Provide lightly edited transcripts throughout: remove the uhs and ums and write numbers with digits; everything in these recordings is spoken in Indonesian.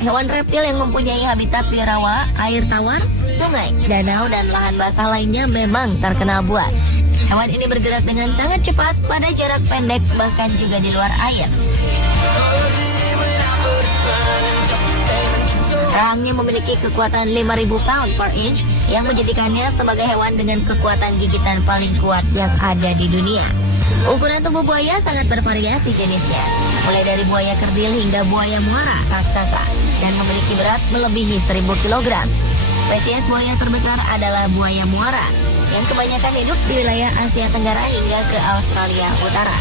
hewan reptil yang mempunyai habitat di rawa, air tawar, sungai, danau, dan lahan basah lainnya memang terkenal buas. Hewan ini bergerak dengan sangat cepat pada jarak pendek, bahkan juga di luar air. Rahangnya memiliki kekuatan 5.000 pound per inch yang menjadikannya sebagai hewan dengan kekuatan gigitan paling kuat yang ada di dunia. Ukuran tubuh buaya sangat bervariasi jenisnya, mulai dari buaya kerdil hingga buaya muara raksasa, dan memiliki berat melebihi 1.000 kg. Spesies buaya terbesar adalah buaya muara, yang kebanyakan hidup di wilayah Asia Tenggara hingga ke Australia Utara.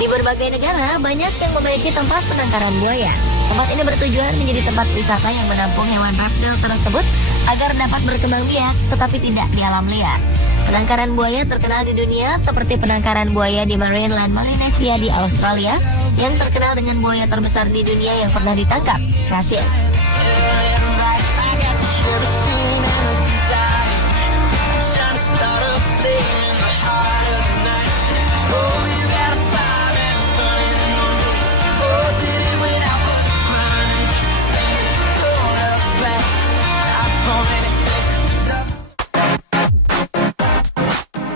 Di berbagai negara, banyak yang memiliki tempat penangkaran buaya. Tempat ini bertujuan menjadi tempat wisata yang menampung hewan reptil tersebut agar dapat berkembang biak, tetapi tidak di alam liar. Penangkaran buaya terkenal di dunia seperti penangkaran buaya di Marineland, Melanesia di Australia, yang terkenal dengan buaya terbesar di dunia yang pernah ditangkap, Cassius.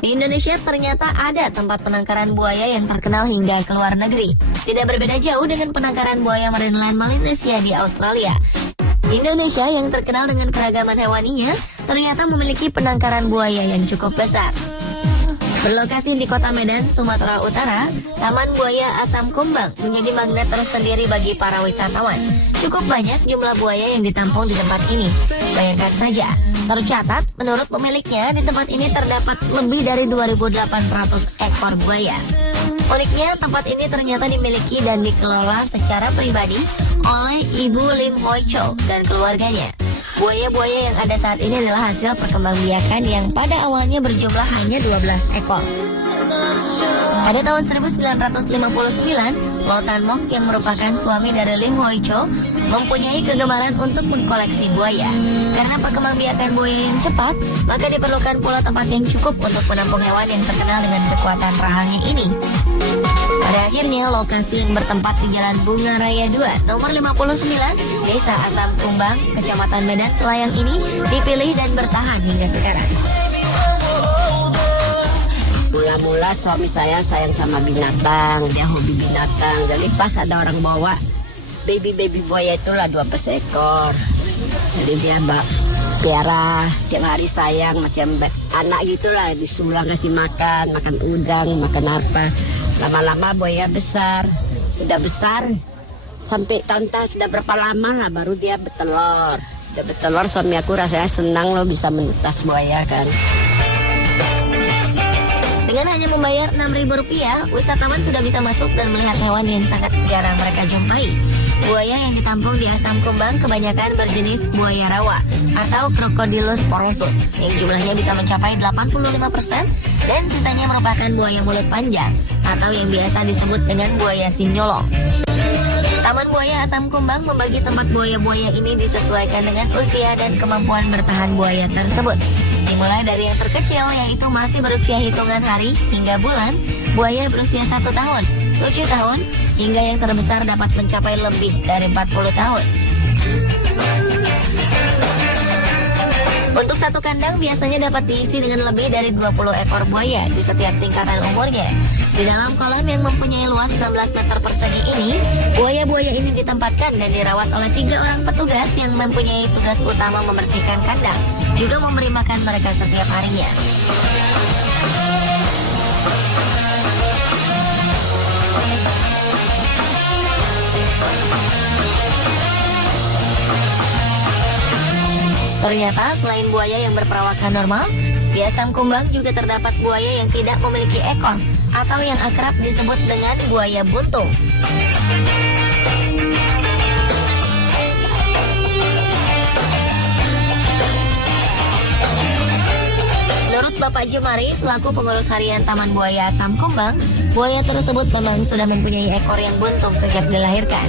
Di Indonesia ternyata ada tempat penangkaran buaya yang terkenal hingga ke luar negeri. Tidak berbeda jauh dengan penangkaran buaya Marineland Melanesia di Australia. Indonesia yang terkenal dengan keragaman hewaninya ternyata memiliki penangkaran buaya yang cukup besar. Berlokasi di kota Medan, Sumatera Utara, Taman Buaya Asam Kumbang menjadi magnet tersendiri bagi para wisatawan. Cukup banyak jumlah buaya yang ditampung di tempat ini. Bayangkan saja, tercatat menurut pemiliknya di tempat ini terdapat lebih dari 2.800 ekor buaya. Uniknya, tempat ini ternyata dimiliki dan dikelola secara pribadi oleh Ibu Lim Hoi Cho dan keluarganya. Buaya-buaya yang ada saat ini adalah hasil perkembangbiakan yang pada awalnya berjumlah hanya 12 ekor. Pada tahun 1959, Lo Tan Mok yang merupakan suami dari Lim Hoi Cho mempunyai kegemaran untuk mengkoleksi buaya. Karena perkembangbiakan buaya yang cepat, maka diperlukan pula tempat yang cukup untuk menampung hewan yang terkenal dengan kekuatan rahangnya ini. Pada akhirnya, lokasi yang bertempat di Jalan Bunga Raya 2, nomor 59, Desa Asam Kumbang, Kecamatan Medan Selayang ini dipilih dan bertahan hingga sekarang. Mula-mula suami saya sayang sama binatang, dia hobi binatang. Jadi pas ada orang bawa baby buaya itulah 12 ekor. Jadi dia piara tiap hari sayang macam anak gitulah, disulang kasih makan udang, makan apa. Lama-lama buaya besar, udah besar sampai tanta sudah berapa lama lah baru dia bertelur. Udah bertelur suami aku rasanya senang loh bisa menetas buaya kan. Dengan hanya membayar Rp6.000, wisatawan sudah bisa masuk dan melihat hewan yang sangat jarang mereka jumpai. Buaya yang ditampung di Asam Kumbang kebanyakan berjenis buaya rawa atau Crocodylus porosus yang jumlahnya bisa mencapai 85% dan sisanya merupakan buaya mulut panjang atau yang biasa disebut dengan buaya sinyolong. Taman Buaya Asam Kumbang membagi tempat buaya-buaya ini disesuaikan dengan usia dan kemampuan bertahan buaya tersebut. Dimulai dari yang terkecil yaitu masih berusia hitungan hari hingga bulan, buaya berusia 1 tahun, 7 tahun, hingga yang terbesar dapat mencapai lebih dari 40 tahun. Untuk satu kandang biasanya dapat diisi dengan lebih dari 20 ekor buaya di setiap tingkatan umurnya. Di dalam kolam yang mempunyai luas 16 meter persegi ini, buaya-buaya ini ditempatkan dan dirawat oleh 3 orang petugas yang mempunyai tugas utama membersihkan kandang, juga memberi makan mereka setiap harinya. Ternyata selain buaya yang berperawakan normal, di Asam Kumbang juga terdapat buaya yang tidak memiliki ekor atau yang akrab disebut dengan buaya buntung. Menurut Bapak Jemari, selaku pengurus harian Taman Buaya Asam Kumbang, buaya tersebut memang sudah mempunyai ekor yang buntung sejak dilahirkan.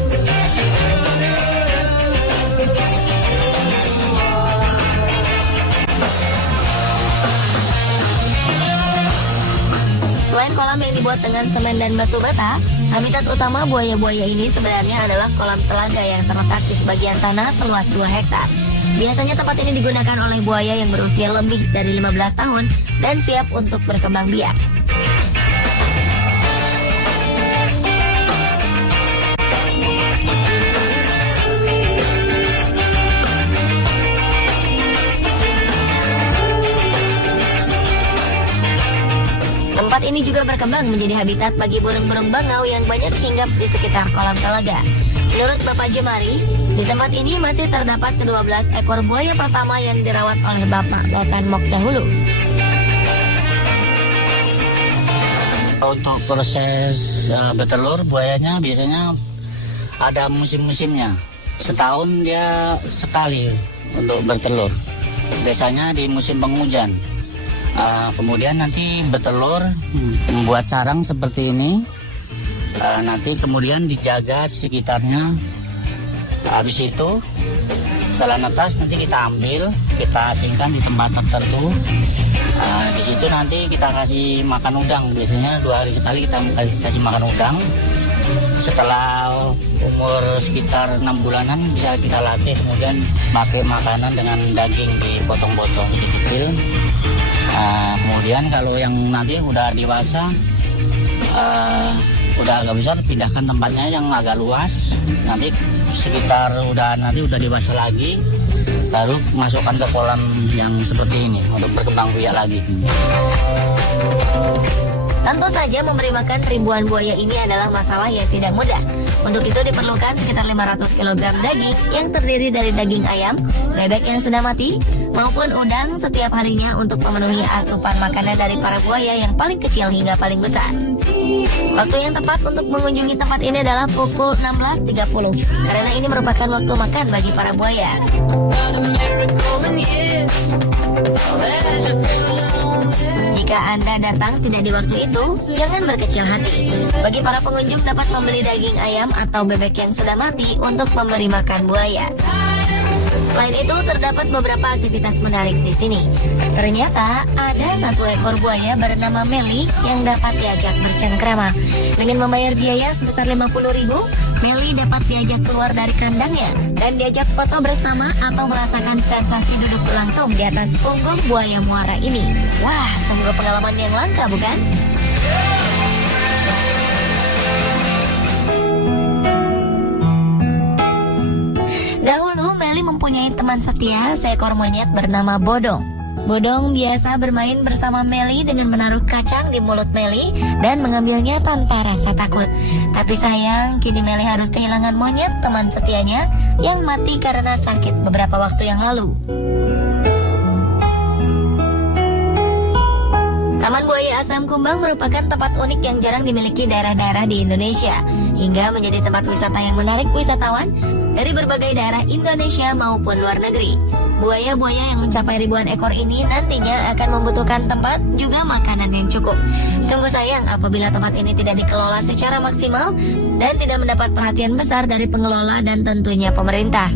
Selain kolam kolam yang dibuat dengan semen dan batu bata, habitat utama buaya-buaya ini sebenarnya adalah kolam telaga yang terletak di sebagian tanah seluas 2 hektar. Biasanya tempat ini digunakan oleh buaya yang berusia lebih dari 15 tahun dan siap untuk berkembang biak. Tempat ini juga berkembang menjadi habitat bagi burung-burung bangau yang banyak hinggap di sekitar kolam telaga. Menurut Bapak Jemari, di tempat ini masih terdapat ke-12 ekor buaya pertama yang dirawat oleh Bapak Lotan Mok dahulu. Untuk proses bertelur buayanya biasanya ada musim-musimnya. Setahun dia sekali untuk bertelur. Biasanya di musim penghujan. Kemudian nanti bertelur, membuat sarang seperti ini. Nanti kemudian dijaga di sekitarnya. Habis itu setelah netas nanti kita ambil, kita asingkan di tempat tertentu. Di situ nanti kita kasih makan udang. Biasanya 2 hari sekali kita kasih makan udang. Setelah umur sekitar 6 bulanan bisa kita latih kemudian pakai makanan dengan daging dipotong-potong kecil-kecil. Kemudian kalau yang nanti udah dewasa, udah agak besar, pindahkan tempatnya yang agak luas. Nanti sekitar udah dewasa lagi, baru masukkan ke kolam yang seperti ini untuk berkembang biak lagi. Tentu saja memberi makan ribuan buaya ini adalah masalah yang tidak mudah. Untuk itu diperlukan sekitar 500 kg daging yang terdiri dari daging ayam, bebek yang sudah mati, maupun udang setiap harinya untuk memenuhi asupan makanan dari para buaya yang paling kecil hingga paling besar. Waktu yang tepat untuk mengunjungi tempat ini adalah pukul 16.30 karena ini merupakan waktu makan bagi para buaya. Jika Anda datang tidak di waktu itu, jangan berkecil hati. Bagi para pengunjung dapat membeli daging ayam atau bebek yang sudah mati untuk memberi makan buaya. Selain itu, terdapat beberapa aktivitas menarik di sini. Ternyata ada 1 ekor buaya bernama Meli yang dapat diajak bercengkrama. Dengan membayar biaya sebesar 50.000, Meli dapat diajak keluar dari kandangnya dan diajak foto bersama atau merasakan sensasi duduk langsung di atas punggung buaya muara ini. Wah, semoga pengalaman yang langka, bukan? Dahulu Meli mempunyai teman setia, seekor monyet bernama Bodong. Bodong biasa bermain bersama Meli dengan menaruh kacang di mulut Meli dan mengambilnya tanpa rasa takut. Tapi sayang, kini Meli harus kehilangan monyet teman setianya yang mati karena sakit beberapa waktu yang lalu. Taman Buaya Asam Kumbang merupakan tempat unik yang jarang dimiliki daerah-daerah di Indonesia, hingga menjadi tempat wisata yang menarik wisatawan dari berbagai daerah Indonesia maupun luar negeri. Buaya-buaya yang mencapai ribuan ekor ini nantinya akan membutuhkan tempat juga makanan yang cukup. Sungguh sayang apabila tempat ini tidak dikelola secara maksimal dan tidak mendapat perhatian besar dari pengelola dan tentunya pemerintah.